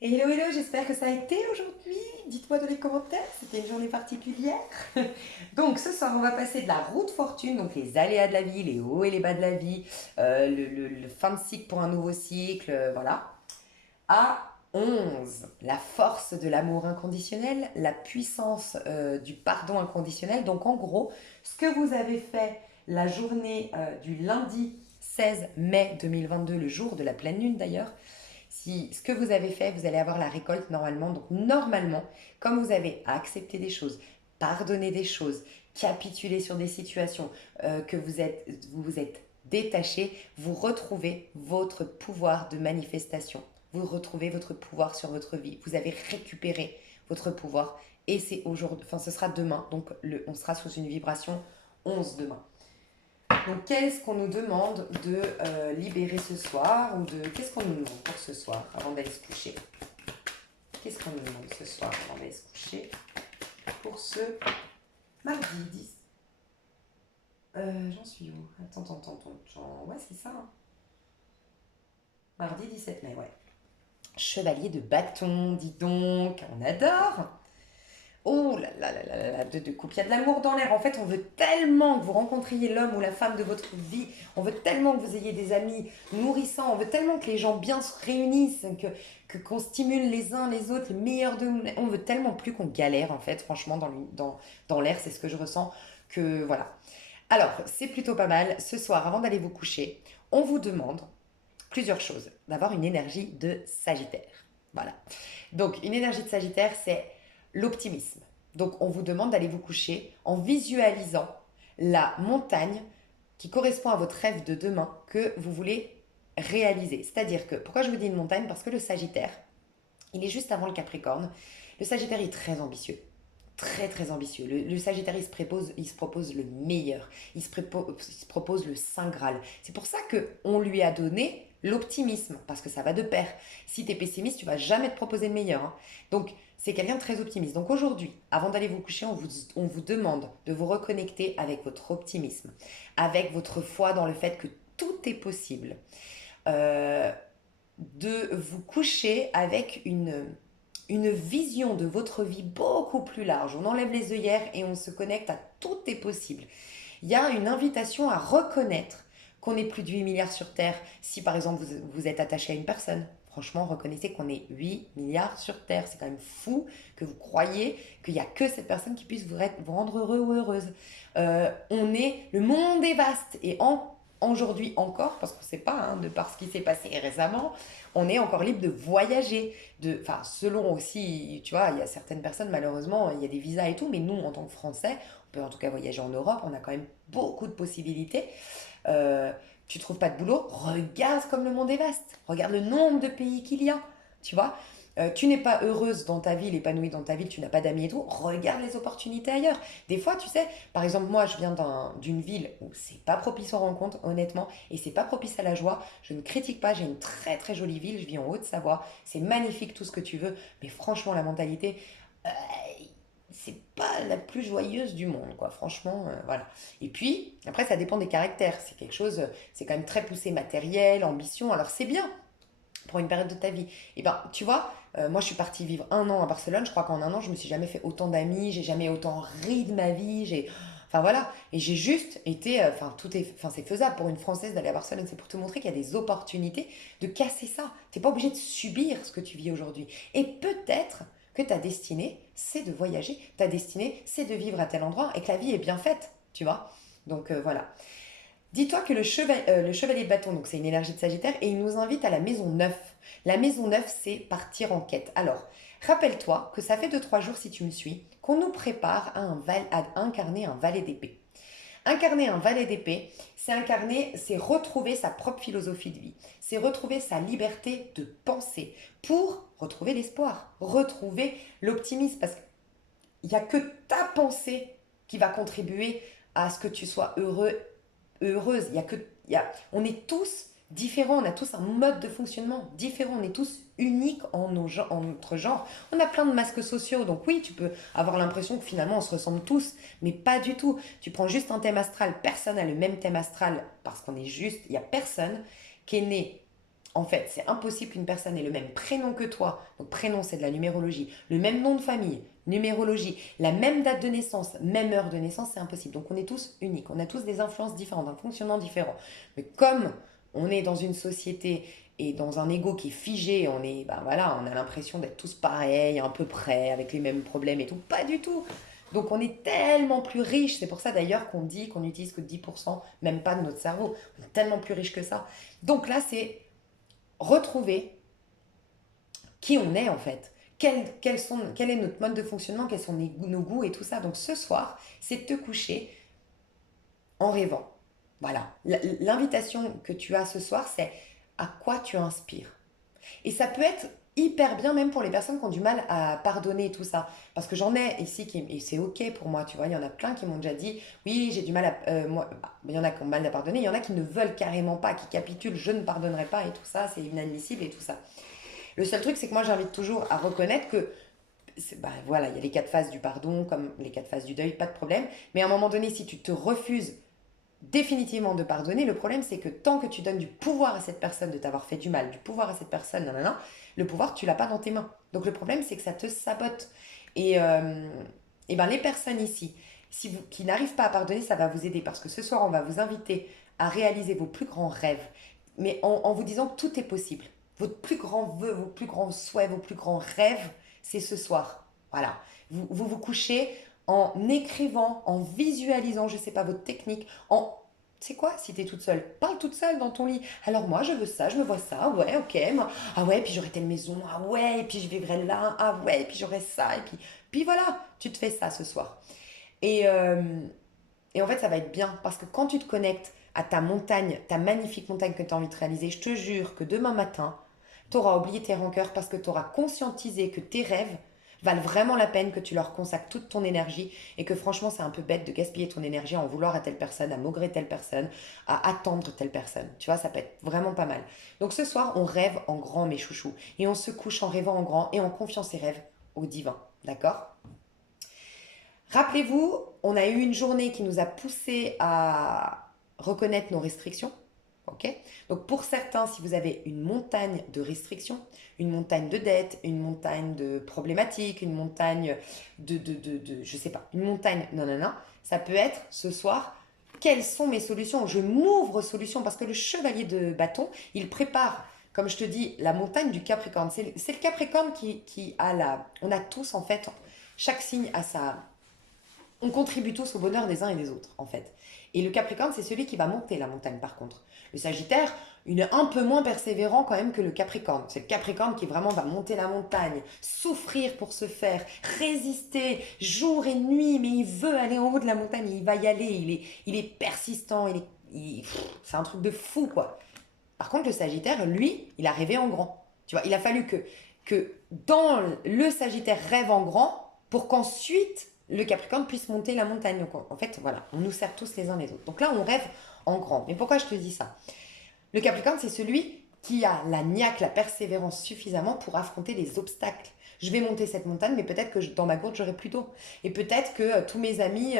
Hello, hello, j'espère que ça a été aujourd'hui. Dites-moi dans les commentaires, c'était une journée particulière. Donc ce soir, on va passer de la roue de fortune, donc les aléas de la vie, les hauts et les bas de la vie, le fin de cycle pour un nouveau cycle, voilà, à 11, la force de l'amour inconditionnel, la puissance du pardon inconditionnel. Donc en gros, ce que vous avez fait la journée du lundi 16 mai 2022, le jour de la pleine lune d'ailleurs, si ce que vous avez fait, vous allez avoir la récolte normalement. Donc normalement, comme vous avez accepté des choses, pardonné des choses, capitulé sur des situations, que vous vous êtes détaché, vous retrouvez votre pouvoir de manifestation. Vous retrouvez votre pouvoir sur votre vie. Vous avez récupéré votre pouvoir. Et c'est aujourd'hui, enfin ce sera demain. Donc on sera sous une vibration 11 demain. Donc, qu'est-ce qu'on nous demande de libérer ce soir ou de qu'est-ce qu'on nous demande pour ce soir avant d'aller se coucher? Qu'est-ce qu'on nous demande ce soir avant d'aller se coucher pour ce mardi 10? J'en suis où? Attends. Ouais, c'est ça, hein. Mardi 17 mai, ouais. Chevalier de bâton, dis donc, on adore. Oh là, de couple, il y a de l'amour dans l'air. En fait, on veut tellement que vous rencontriez l'homme ou la femme de votre vie. On veut tellement que vous ayez des amis nourrissants. On veut tellement que les gens bien se réunissent, qu'on stimule les uns les autres, les meilleurs de nous. On veut tellement plus qu'on galère, en fait, franchement, dans l'air. C'est ce que je ressens. Que voilà. Alors, c'est plutôt pas mal. Ce soir, avant d'aller vous coucher, on vous demande plusieurs choses. D'avoir une énergie de Sagittaire. Voilà. Donc, une énergie de Sagittaire, c'est l'optimisme. Donc, on vous demande d'aller vous coucher en visualisant la montagne qui correspond à votre rêve de demain que vous voulez réaliser. C'est-à-dire que, pourquoi je vous dis une montagne? Parce que le Sagittaire, il est juste avant le Capricorne. Le Sagittaire est très ambitieux. Très très ambitieux. Le Sagittaire, il se propose le meilleur. Il se propose le Saint Graal. C'est pour ça qu'on lui a donné l'optimisme, parce que ça va de pair. Si tu es pessimiste, tu vas jamais te proposer le meilleur, hein. Donc, c'est quelqu'un de très optimiste. Donc aujourd'hui, avant d'aller vous coucher, on vous demande de vous reconnecter avec votre optimisme, avec votre foi dans le fait que tout est possible. Euh, de vous coucher avec une vision de votre vie beaucoup plus large. On enlève les œillères et on se connecte à tout est possible. Il y a une invitation à reconnaître qu'on est plus de 8 milliards sur Terre. Si par exemple vous êtes attaché à une personne, franchement, reconnaissez qu'on est 8 milliards sur Terre. C'est quand même fou que vous croyez qu'il n'y a que cette personne qui puisse vous rendre heureux ou heureuse. Le monde est vaste et aujourd'hui encore, parce qu'on ne sait pas, hein, de par ce qui s'est passé récemment, on est encore libre de voyager. Enfin, selon aussi, tu vois, il y a certaines personnes, malheureusement, il y a des visas et tout, mais nous, en tant que Français, on peut en tout cas voyager en Europe, on a quand même beaucoup de possibilités. Euh, Tu trouves pas de boulot? Regarde comme le monde est vaste. Regarde le nombre de pays qu'il y a. Tu vois, tu n'es pas heureuse dans ta ville, épanouie dans ta ville, tu n'as pas d'amis et tout. Regarde les opportunités ailleurs. Des fois, tu sais, par exemple, moi, je viens d'une ville où c'est pas propice aux rencontres, honnêtement, et c'est pas propice à la joie. Je ne critique pas, j'ai une très très jolie ville, je vis en Haute-Savoie. C'est magnifique tout ce que tu veux, mais franchement, la mentalité, euh, c'est pas la plus joyeuse du monde, quoi. Franchement, voilà. Et puis, après, ça dépend des caractères. C'est quelque chose, c'est quand même très poussé matériel, ambition. Alors, c'est bien pour une période de ta vie. Et ben, tu vois, moi, je suis partie vivre un an à Barcelone. Je crois qu'en un an, je me suis jamais fait autant d'amis, j'ai jamais autant ri de ma vie. Enfin voilà, et j'ai juste été, enfin c'est faisable pour une Française d'aller à Barcelone. C'est pour te montrer qu'il y a des opportunités de casser ça. T'es pas obligé de subir ce que tu vis aujourd'hui. Et peut-être que ta destinée, c'est de voyager. Ta destinée, c'est de vivre à tel endroit et que la vie est bien faite, tu vois. Donc voilà. Dis-toi que le chevalier de bâton, donc c'est une énergie de Sagittaire, et il nous invite à la maison 9. La maison 9, c'est partir en quête. Alors, rappelle-toi que ça fait 2 3 jours, si tu me suis, qu'on nous prépare à incarner un valet d'épée. Incarner un valet d'épée, c'est retrouver sa propre philosophie de vie, c'est retrouver sa liberté de penser pour retrouver l'espoir, retrouver l'optimisme, parce qu'il n'y a que ta pensée qui va contribuer à ce que tu sois heureuse. On est tous différents, on a tous un mode de fonctionnement différent, on est tous uniques en notre genre. On a plein de masques sociaux, donc oui, tu peux avoir l'impression que finalement on se ressemble tous, mais pas du tout. Tu prends juste un thème astral, personne n'a le même thème astral parce qu'on est juste, il n'y a personne qui est né En fait, c'est impossible qu'une personne ait le même prénom que toi. Donc prénom, c'est de la numérologie. Le même nom de famille, numérologie. La même date de naissance, même heure de naissance, c'est impossible. Donc on est tous uniques. On a tous des influences différentes, un fonctionnement différent. Mais comme on est dans une société et dans un ego qui est figé, ben voilà, on a l'impression d'être tous pareils, à peu près, avec les mêmes problèmes et tout. Pas du tout. Donc on est tellement plus riche, c'est pour ça d'ailleurs qu'on dit qu'on n'utilise que 10%, même pas de notre cerveau. On est tellement plus riche que ça. Donc là, c'est retrouver qui on est en fait. Quel est notre mode de fonctionnement, quels sont nos goûts et tout ça. Donc ce soir, c'est de te coucher en rêvant. Voilà. L'invitation que tu as ce soir, c'est à quoi tu inspires. Et ça peut être hyper bien même pour les personnes qui ont du mal à pardonner et tout ça. Parce que j'en ai ici, et c'est ok pour moi, tu vois, il y en a plein qui m'ont déjà dit, oui, j'ai du mal à... moi, bah, il y en a qui ont mal à pardonner, il y en a qui ne veulent carrément pas, qui capitulent, je ne pardonnerai pas et tout ça, c'est inadmissible et tout ça. Le seul truc, c'est que moi, j'invite toujours à reconnaître que, bah, voilà, il y a les quatre phases du pardon, comme les quatre phases du deuil, pas de problème. Mais à un moment donné, si tu te refuses définitivement de pardonner, le problème, c'est que tant que tu donnes du pouvoir à cette personne de t'avoir fait du mal, du pouvoir à cette personne, nanana, le pouvoir, tu l'as pas dans tes mains. Donc le problème, c'est que ça te sabote. Et, euh, et ben les personnes ici, qui n'arrivent pas à pardonner, ça va vous aider parce que ce soir, on va vous inviter à réaliser vos plus grands rêves, mais en vous disant que tout est possible. Votre plus grand vœu, vos plus grands souhaits, vos plus grands rêves, c'est ce soir. Voilà. Vous couchez en écrivant, en visualisant, je ne sais pas, votre technique, en... C'est quoi si tu es toute seule? Parle toute seule dans ton lit. Alors moi, je veux ça, je me vois ça, ouais, ok. Ah ouais, puis j'aurai telle maison, ah ouais, et puis je vivrai là, ah ouais, et puis j'aurai ça, et puis voilà, tu te fais ça ce soir. Et, euh, et en fait, ça va être bien parce que quand tu te connectes à ta montagne, ta magnifique montagne que tu as envie de réaliser, je te jure que demain matin, tu auras oublié tes rancœurs parce que tu auras conscientisé que tes rêves valent vraiment la peine, que tu leur consacres toute ton énergie et que franchement, c'est un peu bête de gaspiller ton énergie à en vouloir à telle personne, à maugrer telle personne, à attendre telle personne. Tu vois, ça peut être vraiment pas mal. Donc ce soir, on rêve en grand, mes chouchous, et on se couche en rêvant en grand et en confiant ses rêves au divin. D'accord? Rappelez-vous, on a eu une journée qui nous a poussé à reconnaître nos restrictions. Ok. Donc pour certains, si vous avez une montagne de restrictions, une montagne de dettes, une montagne de problématiques, une montagne je sais pas, une montagne, non, non, non, ça peut être ce soir, quelles sont mes solutions? Je m'ouvre aux solutions parce que le chevalier de bâton, il prépare, comme je te dis, la montagne du Capricorne. C'est le Capricorne qui a la... On a tous en fait, chaque signe a sa on contribue tous au bonheur des uns et des autres, en fait. Et le Capricorne, c'est celui qui va monter la montagne, par contre. Le Sagittaire, il est un peu moins persévérant quand même que le Capricorne. C'est le Capricorne qui vraiment va monter la montagne, souffrir pour se faire, résister jour et nuit, mais il veut aller en haut de la montagne, il va y aller, il est persistant, c'est un truc de fou, quoi. Par contre, le Sagittaire, lui, il a rêvé en grand. Tu vois, il a fallu que dans le Sagittaire rêve en grand pour qu'ensuite le Capricorne puisse monter la montagne. Donc en fait, voilà, on nous sert tous les uns les autres. Donc là, on rêve en grand. Mais pourquoi je te dis ça? Le Capricorne, c'est celui qui a la niaque, la persévérance suffisamment pour affronter les obstacles. Je vais monter cette montagne, mais peut-être que dans ma gourde, j'aurai plus d'eau. Et peut-être que tous mes amis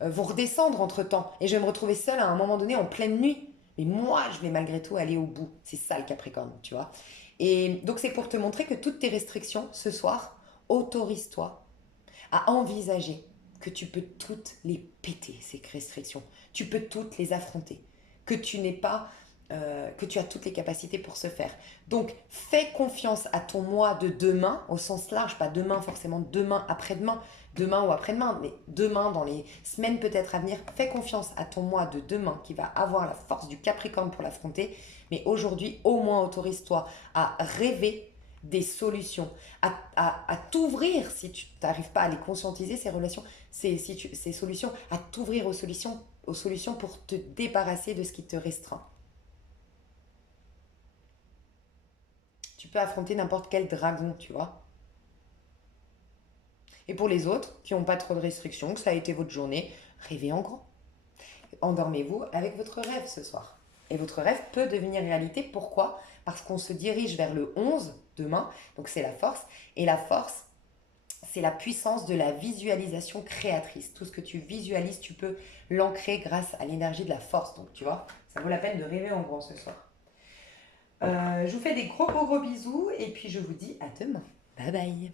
vont redescendre entre-temps. Et je vais me retrouver seule à un moment donné en pleine nuit. Mais moi, je vais malgré tout aller au bout. C'est ça le Capricorne, tu vois. Et donc, c'est pour te montrer que toutes tes restrictions, ce soir, autorise-toi à envisager que tu peux toutes les péter, ces restrictions. Tu peux toutes les affronter. Que tu n'es pas... que tu as toutes les capacités pour ce faire. Donc, fais confiance à ton moi de demain, au sens large, pas demain forcément demain, après-demain, demain ou après-demain, mais demain, dans les semaines peut-être à venir, fais confiance à ton moi de demain qui va avoir la force du Capricorne pour l'affronter. Mais aujourd'hui, au moins, autorise-toi à rêver des solutions, à t'ouvrir, si tu n'arrives pas à les conscientiser, ces relations, ces solutions, à t'ouvrir aux solutions pour te débarrasser de ce qui te restreint. Tu peux affronter n'importe quel dragon, tu vois. Et pour les autres qui n'ont pas trop de restrictions, que ça a été votre journée, rêvez en grand. Endormez-vous avec votre rêve ce soir. Et votre rêve peut devenir réalité. Pourquoi? Parce qu'on se dirige vers le 11 demain, donc c'est la force. Et la force, c'est la puissance de la visualisation créatrice. Tout ce que tu visualises, tu peux l'ancrer grâce à l'énergie de la force. Donc tu vois, ça vaut la peine de rêver en grand ce soir. Je vous fais des gros bisous et puis je vous dis à demain. Bye bye.